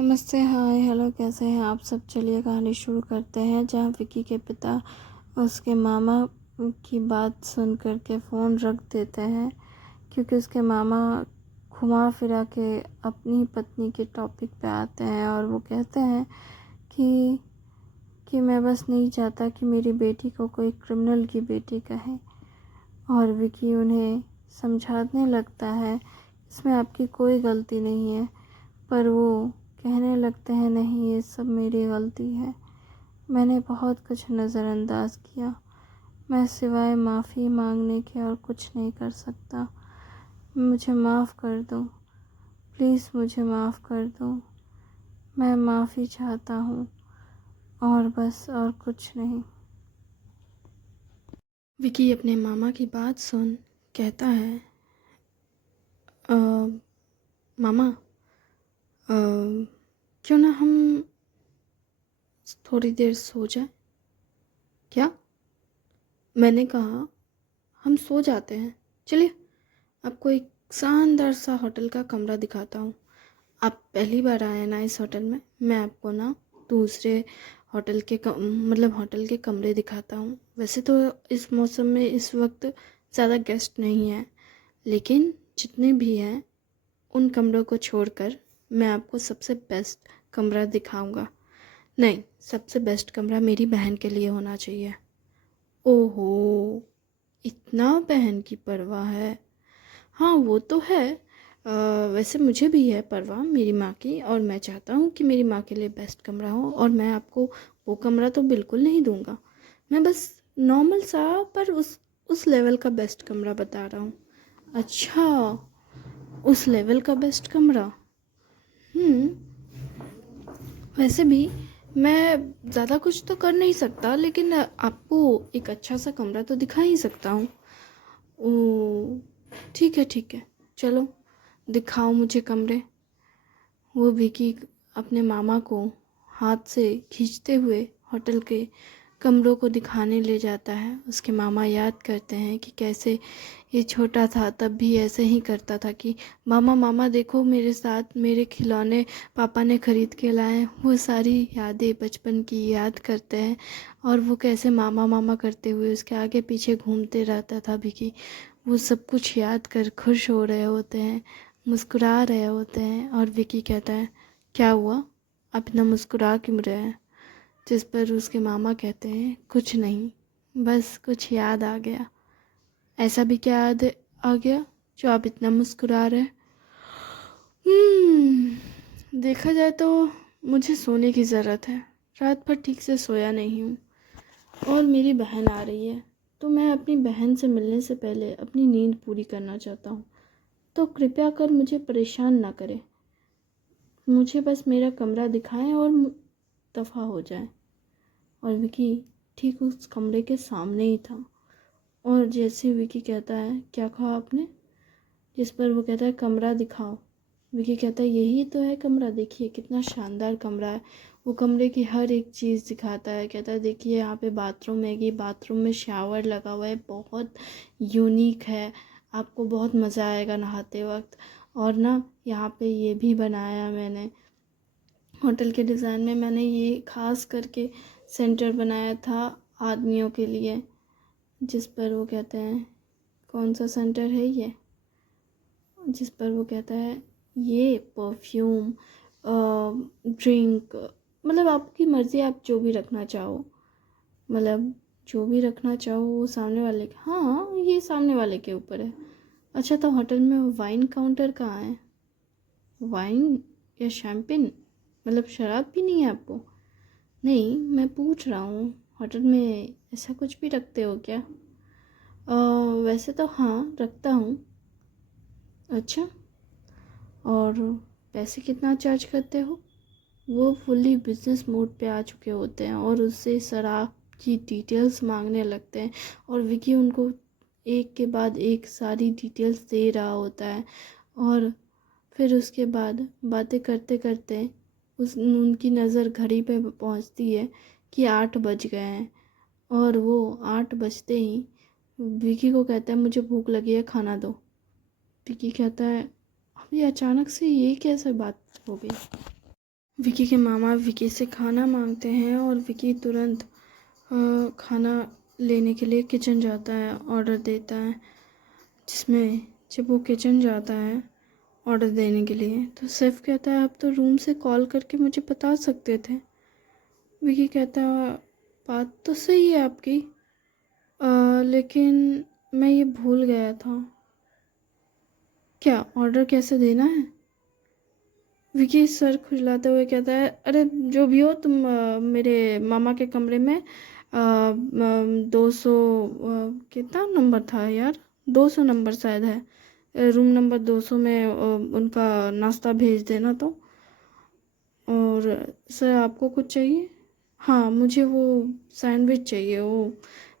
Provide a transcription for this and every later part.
नमस्ते, हाय, हेलो, कैसे हैं आप सब। चलिए कहानी शुरू करते हैं। जहाँ विकी के पिता उसके मामा की बात सुन कर के फ़ोन रख देते हैं, क्योंकि उसके मामा घुमा फिरा के अपनी पत्नी के टॉपिक पे आते हैं और वो कहते हैं कि मैं बस नहीं चाहता कि मेरी बेटी को कोई क्रिमिनल की बेटी कहे। और विकी उन्हें समझाने लगता है इसमें आपकी कोई गलती नहीं है, पर वो कहने लगते हैं नहीं, ये सब मेरी गलती है। मैंने बहुत कुछ नज़रअंदाज किया। मैं सिवाय माफ़ी मांगने के और कुछ नहीं कर सकता। मुझे माफ़ कर दो, प्लीज़ मुझे माफ़ कर दो। मैं माफ़ी चाहता हूँ और बस, और कुछ नहीं। विकी अपने मामा की बात सुन कहता है, मामा, क्यों ना हम थोड़ी देर सो जाए। क्या? मैंने कहा हम सो जाते हैं। चलिए आपको एक शानदार सा होटल का कमरा दिखाता हूँ। आप पहली बार आए हैं ना इस होटल में, मैं आपको ना दूसरे होटल के होटल के कमरे दिखाता हूँ। वैसे तो इस मौसम में इस वक्त ज़्यादा गेस्ट नहीं हैं, लेकिन जितने भी हैं उन कमरों को छोड़कर मैं आपको सबसे बेस्ट कमरा दिखाऊंगा। नहीं, सबसे बेस्ट कमरा मेरी बहन के लिए होना चाहिए। ओहो, इतना बहन की परवाह है। हाँ वो तो है। वैसे मुझे भी है परवाह मेरी माँ की, और मैं चाहता हूँ कि मेरी माँ के लिए बेस्ट कमरा हो। और मैं आपको वो कमरा तो बिल्कुल नहीं दूंगा, मैं बस नॉर्मल सा पर उस लेवल का बेस्ट कमरा बता रहा हूँ। अच्छा, उस लेवल का बेस्ट कमरा। वैसे भी मैं ज़्यादा कुछ तो कर नहीं सकता, लेकिन आपको एक अच्छा सा कमरा तो दिखा ही सकता हूँ। ओ ठीक है ठीक है, चलो दिखाओ मुझे कमरे। वो विकी अपने मामा को हाथ से खींचते हुए होटल के कमरों को दिखाने ले जाता है। उसके मामा याद करते हैं कि कैसे ये छोटा था तब भी ऐसे ही करता था कि मामा मामा देखो मेरे साथ मेरे खिलौने पापा ने ख़रीद के लाए। वो सारी यादें बचपन की याद करते हैं और वो कैसे मामा मामा करते हुए उसके आगे पीछे घूमते रहता था विकी। वो सब कुछ याद कर खुश हो रहे होते हैं, मुस्कुरा रहे होते हैं। और विकी कहता है, क्या हुआ, आप इतना मुस्कुरा क्यों रहे हैं? जिस पर उसके मामा कहते हैं, कुछ नहीं, बस कुछ याद आ गया। ऐसा भी क्या याद आ गया जो आप इतना मुस्कुरा रहे हैं? देखा जाए तो मुझे सोने की ज़रूरत है। रात भर ठीक से सोया नहीं हूँ और मेरी बहन आ रही है, तो मैं अपनी बहन से मिलने से पहले अपनी नींद पूरी करना चाहता हूँ। तो कृपया कर मुझे परेशान ना करें, मुझे बस मेरा कमरा दिखाएं और दफ़ा हो जाए। और विकी ठीक उस कमरे के सामने ही था। और जैसे विकी कहता है, क्या कहा आपने? जिस पर वो कहता है, कमरा दिखाओ। विकी कहता है, यही तो है कमरा, देखिए कितना शानदार कमरा है। वो कमरे की हर एक चीज़ दिखाता है। कहता है, देखिए यहाँ पे बाथरूम है, ये बाथरूम में शावर लगा हुआ है, बहुत यूनिक है, आपको बहुत मज़ा आएगा नहाते वक्त। और ना यहाँ पे ये भी बनाया मैंने, होटल के डिज़ाइन में मैंने ये खास करके सेंटर बनाया था आदमियों के लिए। जिस पर वो कहते हैं, कौन सा सेंटर है ये? जिस पर वो कहता है, ये परफ्यूम, ड्रिंक, आपकी मर्ज़ी, आप जो भी रखना चाहो, जो भी रखना चाहो वो सामने वाले के, हाँ ये सामने वाले के ऊपर है। अच्छा, तो होटल में वाइन काउंटर कहाँ है? वाइन या शैम्पेन, शराब भी नहीं है आपको? नहीं, मैं पूछ रहा हूँ, होटल में ऐसा कुछ भी रखते हो क्या? वैसे तो हाँ रखता हूँ। अच्छा, और पैसे कितना चार्ज करते हो? वो फुल्ली बिजनेस मोड पे आ चुके होते हैं और उससे शराब की डिटेल्स मांगने लगते हैं। और विकी उनको एक के बाद एक सारी डिटेल्स दे रहा होता है। और फिर उसके बाद बातें करते करते उनकी नज़र घड़ी पे पहुंचती है कि 8 बज गए हैं। और वो 8 बजते ही विकी को कहता है, मुझे भूख लगी है, खाना दो। विकी कहता है, अभी अचानक से ये कैसे बात हो गई? विकी के मामा विकी से खाना मांगते हैं और विकी तुरंत खाना लेने के लिए किचन जाता है, ऑर्डर देता है। जिसमें जब वो किचन जाता है ऑर्डर देने के लिए तो सैफ कहता है आप तो रूम से कॉल करके मुझे बता सकते थे। विकी कहता है बात तो सही है आपकी, लेकिन मैं ये भूल गया था। क्या ऑर्डर कैसे देना है? विकी सर खुजलाते हुए कहता है अरे जो भी हो तुम मेरे मामा के कमरे में 200 कितना नंबर था यार, 200 नंबर शायद है, रूम नंबर 200 में उनका नाश्ता भेज देना। तो और सर आपको कुछ चाहिए? हाँ मुझे वो सैंडविच चाहिए, वो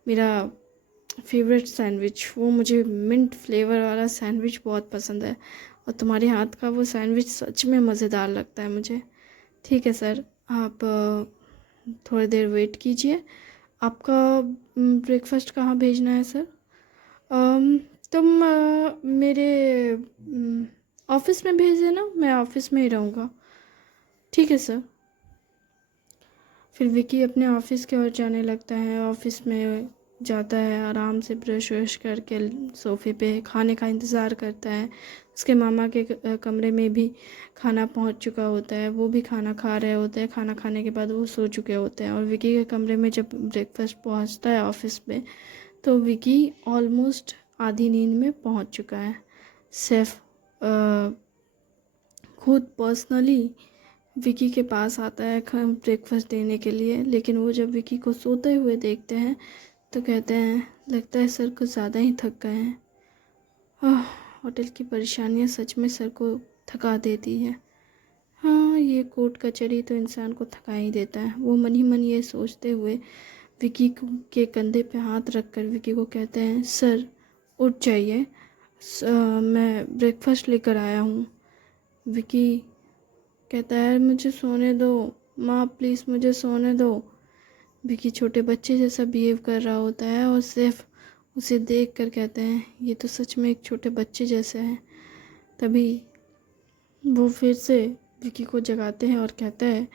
मेरा फेवरेट सैंडविच, वो मुझे मिंट फ्लेवर वाला सैंडविच बहुत पसंद है और तुम्हारे हाथ का वो सैंडविच सच में मज़ेदार लगता है मुझे। ठीक है सर, आप थोड़ी देर वेट कीजिए। आपका ब्रेकफास्ट कहाँ भेजना है सर? तुम मेरे ऑफिस में भेज देना, मैं ऑफिस में ही रहूँगा। ठीक है सर। फिर विकी अपने ऑफिस की ओर जाने लगता है। ऑफिस में जाता है, आराम से ब्रश व्रश करके सोफ़े पे खाने का इंतज़ार करता है। उसके मामा के कमरे में भी खाना पहुंच चुका होता है, वो भी खाना खा रहे होते हैं। खाना खाने के बाद वो सो चुके होते हैं और विकी के कमरे में जब ब्रेकफास्ट पहुंचता है ऑफिस में तो विकी ऑलमोस्ट आधी नींद में पहुंच चुका है। सैफ खुद पर्सनली विकी के पास आता है ब्रेकफास्ट देने के लिए, लेकिन वो जब विकी को सोते हुए देखते हैं तो कहते हैं लगता है सर कुछ ज़्यादा ही थक गए हैं। होटल की परेशानियां सच में सर को थका देती है। हाँ ये कोर्ट कचहरी तो इंसान को थका ही देता है। वो मन ही मन ये सोचते हुए विकी के कंधे पे हाथ रखकर विकी को कहते हैं सर उठ जाइए, मैं ब्रेकफास्ट लेकर आया हूँ। विकी कहता है मुझे सोने दो माँ, प्लीज़ मुझे सोने दो। विकी छोटे बच्चे जैसा बिहेव कर रहा होता है और सिर्फ उसे देख कर कहते हैं ये तो सच में एक छोटे बच्चे जैसे हैं। तभी वो फिर से विकी को जगाते हैं और कहता है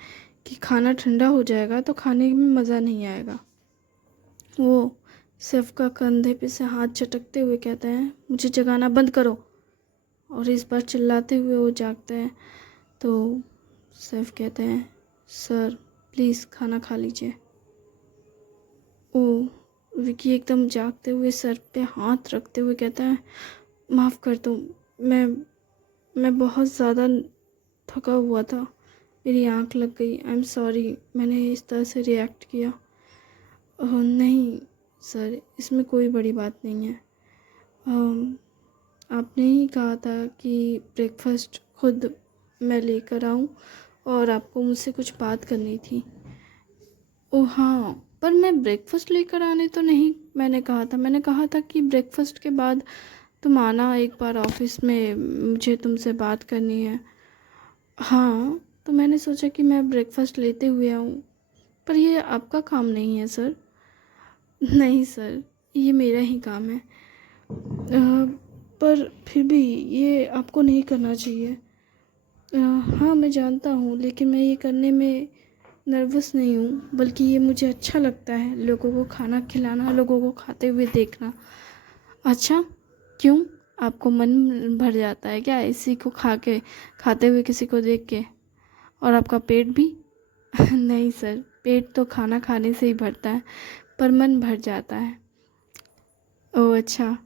कि खाना ठंडा हो जाएगा तो खाने में मज़ा नहीं आएगा। वो सिर्फ का कंधे पे से हाथ चटकते हुए कहते हैं मुझे जगाना बंद करो, और इस बार चिल्लाते हुए वो जागते हैं। तो सैफ कहते हैं सर प्लीज़ खाना खा लीजिए। ओ विकी एकदम जागते हुए सर पे हाथ रखते हुए कहता है माफ़ कर दो, मैं बहुत ज़्यादा थका हुआ था, मेरी आँख लग गई, आई एम सॉरी, मैंने इस तरह से रिएक्ट किया। नहीं सर इसमें कोई बड़ी बात नहीं है। आपने ही कहा था कि ब्रेकफास्ट खुद मैं लेकर आऊं और आपको मुझसे कुछ बात करनी थी। ओह हाँ, पर मैं ब्रेकफास्ट लेकर आने तो नहीं मैंने कहा था, मैंने कहा था कि ब्रेकफास्ट के बाद तुम आना एक बार ऑफिस में, मुझे तुमसे बात करनी है। हाँ तो मैंने सोचा कि मैं ब्रेकफास्ट लेते हुए आऊँ, पर ये आपका काम नहीं है सर। नहीं सर ये मेरा ही काम है, पर फिर भी ये आपको नहीं करना चाहिए। हाँ मैं जानता हूँ, लेकिन मैं ये करने में नर्वस नहीं हूँ, बल्कि ये मुझे अच्छा लगता है लोगों को खाना खिलाना, लोगों को खाते हुए देखना। अच्छा क्यों, आपको मन भर जाता है क्या इसी को खाते हुए किसी को देख के? और आपका पेट भी? नहीं सर पेट तो खाना खाने से ही भरता है, पर मन भर जाता है। ओह अच्छा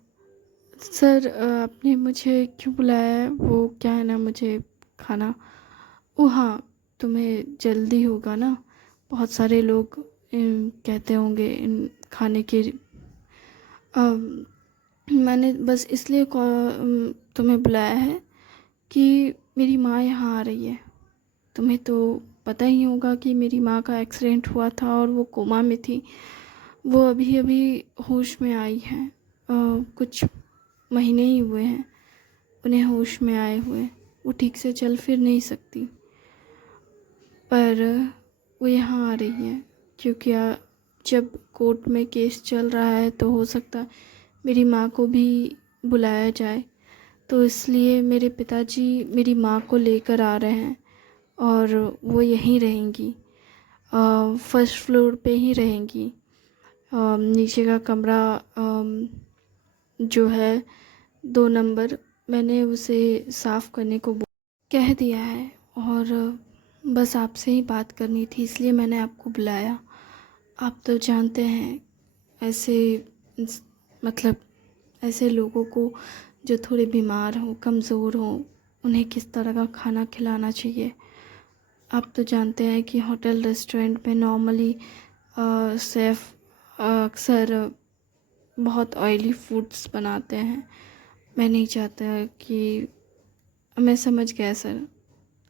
सर, आपने मुझे क्यों बुलाया है? वो क्या है ना मुझे खाना, ओह हाँ तुम्हें जल्दी होगा ना, बहुत सारे लोग कहते होंगे इन खाने के। मैंने बस इसलिए तुम्हें बुलाया है कि मेरी माँ यहाँ आ रही है। तुम्हें तो पता ही होगा कि मेरी माँ का एक्सीडेंट हुआ था और वो कोमा में थी। वो अभी अभी होश में आई है, कुछ महीने ही हुए हैं उन्हें होश में आए हुए। वो ठीक से चल फिर नहीं सकती, पर वो यहाँ आ रही है क्योंकि जब कोर्ट में केस चल रहा है तो हो सकता है मेरी माँ को भी बुलाया जाए, तो इसलिए मेरे पिताजी मेरी माँ को लेकर आ रहे हैं और वो यहीं रहेंगी, फर्स्ट फ्लोर पे ही रहेंगी। नीचे का कमरा जो है 2 नंबर, मैंने उसे साफ़ करने को कह दिया है और बस आपसे ही बात करनी थी, इसलिए मैंने आपको बुलाया। आप तो जानते हैं ऐसे मतलब ऐसे लोगों को जो थोड़े बीमार हों, कमज़ोर हों, उन्हें किस तरह का खाना खिलाना चाहिए। आप तो जानते हैं कि होटल रेस्टोरेंट में नॉर्मली शेफ़ अक्सर बहुत ऑयली फूड्स बनाते हैं। मैं नहीं चाहता कि मैं समझ गया सर,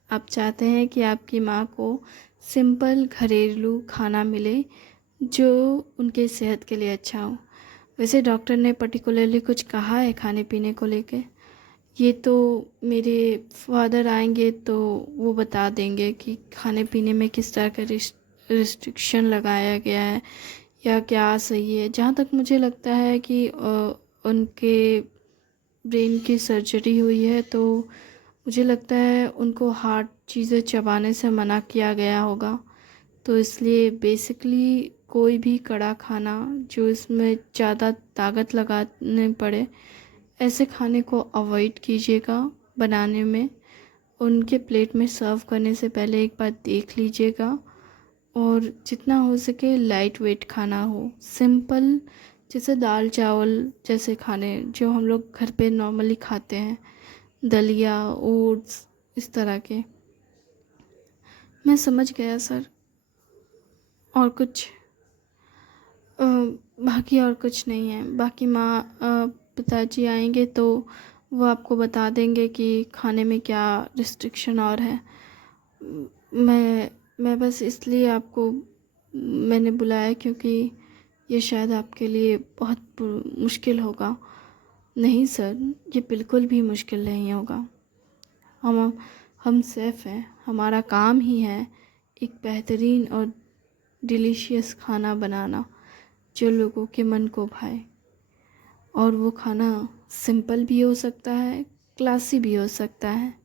आप चाहते हैं कि आपकी माँ को सिंपल घरेलू खाना मिले जो उनके सेहत के लिए अच्छा हो। वैसे डॉक्टर ने पर्टिकुलरली कुछ कहा है खाने पीने को लेके? ये तो मेरे फादर आएंगे तो वो बता देंगे कि खाने पीने में किस तरह का रिस्ट्रिक्शन लगाया गया है या क्या सही है। जहाँ तक मुझे लगता है कि उनके ब्रेन की सर्जरी हुई है, तो मुझे लगता है उनको हार्ड चीज़ें चबाने से मना किया गया होगा। तो इसलिए बेसिकली कोई भी कड़ा खाना जो इसमें ज़्यादा ताकत लगाने पड़े, ऐसे खाने को अवॉइड कीजिएगा बनाने में। उनके प्लेट में सर्व करने से पहले एक बार देख लीजिएगा और जितना हो सके लाइट वेट खाना हो, सिंपल, जैसे दाल चावल जैसे खाने जो हम लोग घर पे नॉर्मली खाते हैं, दलिया, ओट्स, इस तरह के। मैं समझ गया सर, और कुछ बाकी और कुछ नहीं है। बाकी माँ पिताजी आएंगे तो वो आपको बता देंगे कि खाने में क्या रिस्ट्रिक्शन और है। मैं बस इसलिए आपको मैंने बुलाया क्योंकि ये शायद आपके लिए बहुत मुश्किल होगा। नहीं सर, ये बिल्कुल भी मुश्किल नहीं होगा। हम सेफ हैं, हमारा काम ही है एक बेहतरीन और डिलीशियस खाना बनाना जो लोगों के मन को भाए। और वो खाना सिंपल भी हो सकता है, क्लासी भी हो सकता है।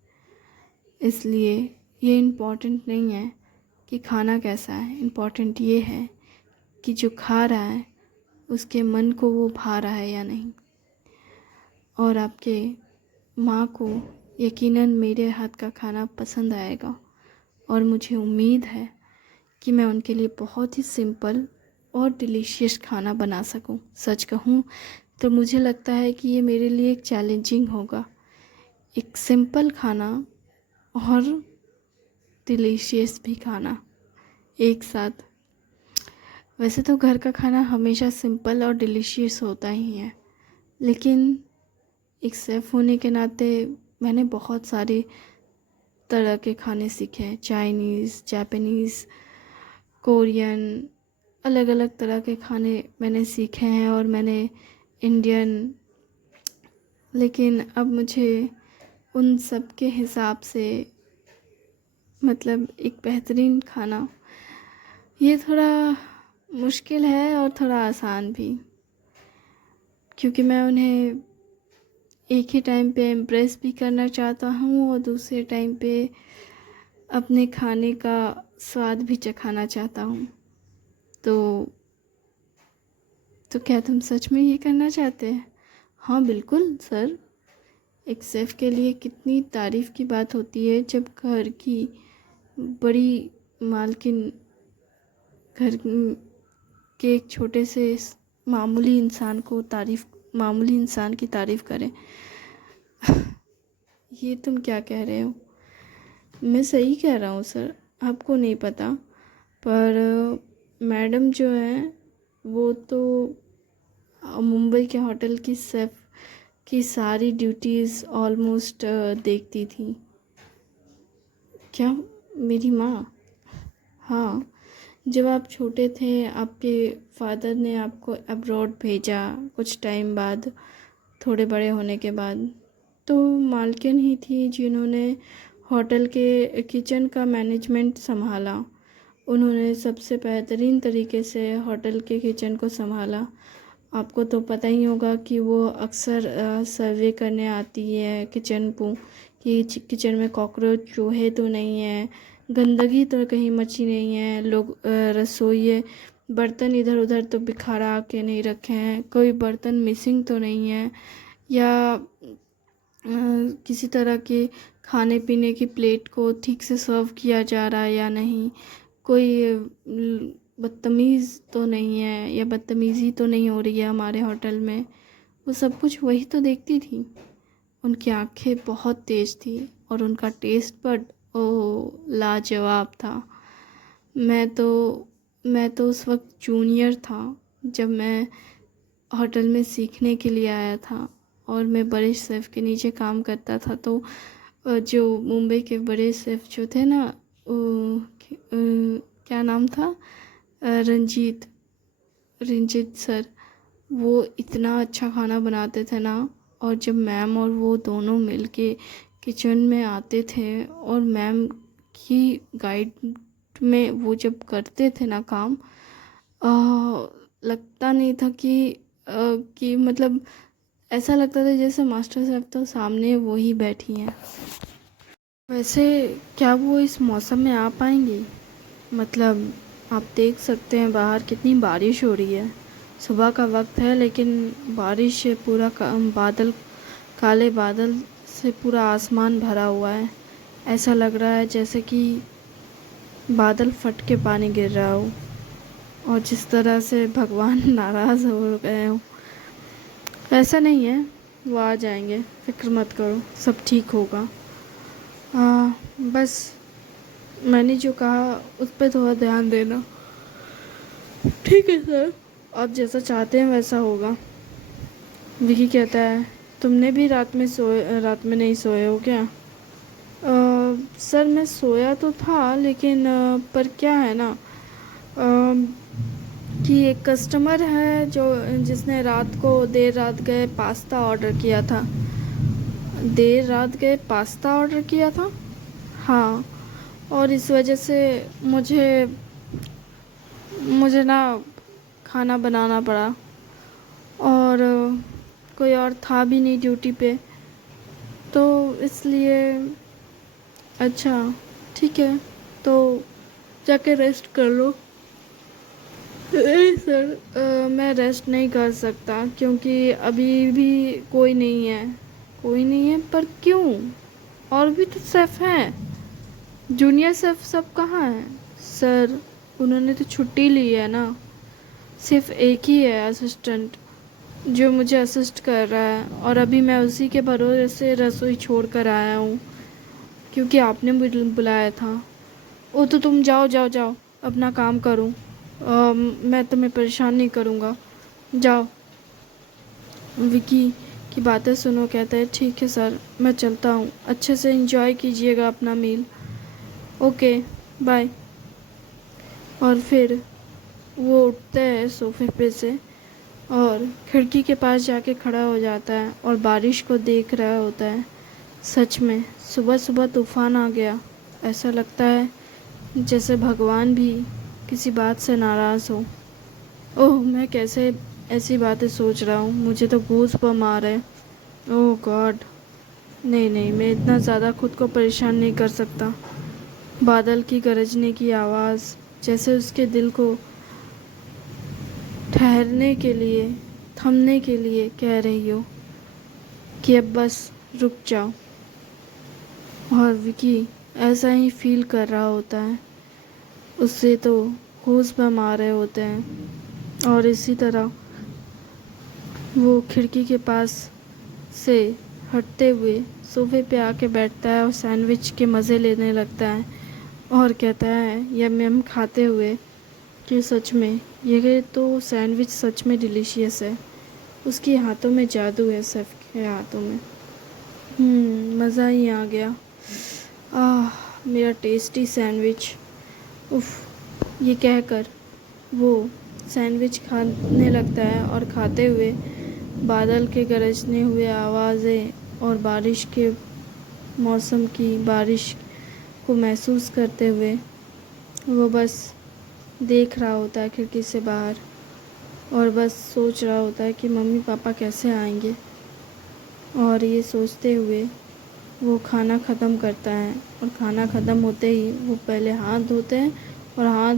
इसलिए ये इम्पॉर्टेंट नहीं है कि खाना कैसा है, इम्पॉर्टेंट ये है कि जो खा रहा है उसके मन को वो भा रहा है या नहीं। और आपके माँ को यकीनन मेरे हाथ का खाना पसंद आएगा और मुझे उम्मीद है कि मैं उनके लिए बहुत ही सिंपल और डिलीशियस खाना बना सकूं। सच कहूं तो मुझे लगता है कि ये मेरे लिए एक चैलेंजिंग होगा, एक सिंपल खाना और डिलीशियस भी खाना एक साथ। वैसे तो घर का खाना हमेशा सिंपल और डिलीशियस होता ही है, लेकिन एक शेफ़ होने के नाते मैंने बहुत सारे तरह के खाने सीखे हैं, चाइनीज़, जापानीज़, कोरियन, अलग अलग तरह के खाने मैंने सीखे हैं और मैंने इंडियन। लेकिन अब मुझे उन सब के हिसाब से मतलब एक बेहतरीन खाना, ये थोड़ा मुश्किल है और थोड़ा आसान भी, क्योंकि मैं उन्हें एक ही टाइम पे इम्प्रेस भी करना चाहता हूँ और दूसरे टाइम पे अपने खाने का स्वाद भी चखाना चाहता हूँ। तो क्या तुम सच में ये करना चाहते हैं? हाँ बिल्कुल सर, एक शेफ़ के लिए कितनी तारीफ़ की बात होती है जब घर की बड़ी मालकिन घर के एक छोटे से मामूली इंसान की तारीफ़ करें। ये तुम क्या कह रहे हो? मैं सही कह रहा हूँ सर, आपको नहीं पता, पर मैडम जो है वो तो मुंबई के होटल की शेफ़ की सारी ड्यूटीज़ ऑलमोस्ट देखती थी। क्या? मेरी माँ? हाँ, जब आप छोटे थे आपके फादर ने आपको अब्रॉड भेजा कुछ टाइम बाद, थोड़े बड़े होने के बाद, तो मालकिन ही थी जिन्होंने होटल के किचन का मैनेजमेंट संभाला। उन्होंने सबसे बेहतरीन तरीके से होटल के किचन को संभाला। आपको तो पता ही होगा कि वो अक्सर सर्वे करने आती है किचन को, कि किचन में कॉकरोच चूहे तो नहीं है, गंदगी तो कहीं मची नहीं है। लोग रसोई बर्तन इधर उधर तो बिखरा के नहीं रखे हैं, कोई बर्तन मिसिंग तो नहीं है, या किसी तरह के खाने पीने की प्लेट को ठीक से सर्व किया जा रहा है या नहीं, कोई बदतमीज़ तो नहीं है या बदतमीज़ी तो नहीं हो रही है हमारे होटल में। वो सब कुछ वही तो देखती थी। उनकी आंखें बहुत तेज़ थी और उनका टेस्ट बड ओह लाजवाब था। मैं तो मैं तो उस वक्त जूनियर था जब मैं होटल में सीखने के लिए आया था, और मैं बड़े शेफ़ के नीचे काम करता था। तो जो मुंबई के बड़े शेफ़ जो थे ना, क्या नाम था, रंजीत रंजीत सर, वो इतना अच्छा खाना बनाते थे ना। और जब मैम और वो दोनों मिलके किचन में आते थे और मैम की गाइड में वो जब करते थे ना काम, लगता नहीं था कि मतलब ऐसा लगता था जैसे मास्टर साहब तो सामने वो ही बैठी हैं। वैसे क्या वो इस मौसम में आ पाएंगी? मतलब आप देख सकते हैं बाहर कितनी बारिश हो रही है। सुबह का वक्त है लेकिन बारिश से पूरा बादल, काले बादल से पूरा आसमान भरा हुआ है। ऐसा लग रहा है जैसे कि बादल फट के पानी गिर रहा हो, और जिस तरह से भगवान नाराज़ हो गए हो। ऐसा नहीं है, वो आ जाएंगे, फिक्र मत करो, सब ठीक होगा। बस मैंने जो कहा उस पर थोड़ा ध्यान देना। ठीक है सर, आप जैसा चाहते हैं वैसा होगा। विकी कहता है, तुमने भी रात में नहीं सोए हो क्या? सर मैं सोया तो था लेकिन पर क्या है ना, कि एक कस्टमर है जो जिसने देर रात गए पास्ता ऑर्डर किया था। देर रात गए पास्ता ऑर्डर किया था, हाँ। और इस वजह से मुझे मुझे ना खाना बनाना पड़ा, और कोई और था भी नहीं ड्यूटी पे, तो इसलिए। अच्छा ठीक है, तो जाके रेस्ट कर लो। नहीं सर, मैं रेस्ट नहीं कर सकता क्योंकि अभी भी कोई नहीं है। कोई नहीं है पर क्यों? और भी तो शेफ़ हैं, जूनियर शेफ़ सब कहाँ हैं? सर उन्होंने तो छुट्टी ली है ना। सिर्फ एक ही है असिस्टेंट जो मुझे असिस्ट कर रहा है, और अभी मैं उसी के भरोसे से रसोई छोड़ कर आया हूँ क्योंकि आपने मुझे बुलाया था। ओ तो तुम जाओ जाओ जाओ, अपना काम करो। मैं तुम्हें परेशान नहीं करूँगा, जाओ। विकी की बातें सुनो कहता है, ठीक है सर, मैं चलता हूँ, अच्छे से एंजॉय कीजिएगा अपना मील। Okay bye. और फिर वो उठता है सोफे पे से और खिड़की के पास जाके खड़ा हो जाता है और बारिश को देख रहा होता है। सच में सुबह सुबह तूफ़ान आ गया। ऐसा लगता है जैसे भगवान भी किसी बात से नाराज़ हो। ओह मैं कैसे ऐसी बातें सोच रहा हूँ, मुझे तो गूज़बम्प आ रहे हैं। ओह गॉड, नहीं नहीं, मैं इतना ज़्यादा खुद को परेशान नहीं कर सकता। बादल की गरजने की आवाज़ जैसे उसके दिल को ठहरने के लिए, थमने के लिए कह रही हो कि अब बस रुक जाओ। और विकी ऐसा ही फील कर रहा होता है, उससे तो गूज़बम्प आ रहे होते हैं। और इसी तरह वो खिड़की के पास से हटते हुए सोफे पे आके बैठता है और सैंडविच के मज़े लेने लगता है और कहता है यम यम खाते हुए कि सच में ये तो सैंडविच सच में डिलीशियस है। उसके हाथों में जादू है, शेफ़ के हाथों में। मज़ा ही आ गया। मेरा टेस्टी सैंडविच, उफ। ये कहकर वो सैंडविच खाने लगता है और खाते हुए बादल के गरजने हुए आवाज़ें और बारिश के मौसम की बारिश को महसूस करते हुए वो बस देख रहा होता है खिड़की से बाहर, और बस सोच रहा होता है कि मम्मी पापा कैसे आएंगे। और ये सोचते हुए वो खाना ख़त्म करता है और खाना ख़त्म होते ही वो पहले हाथ धोते हैं और हाथ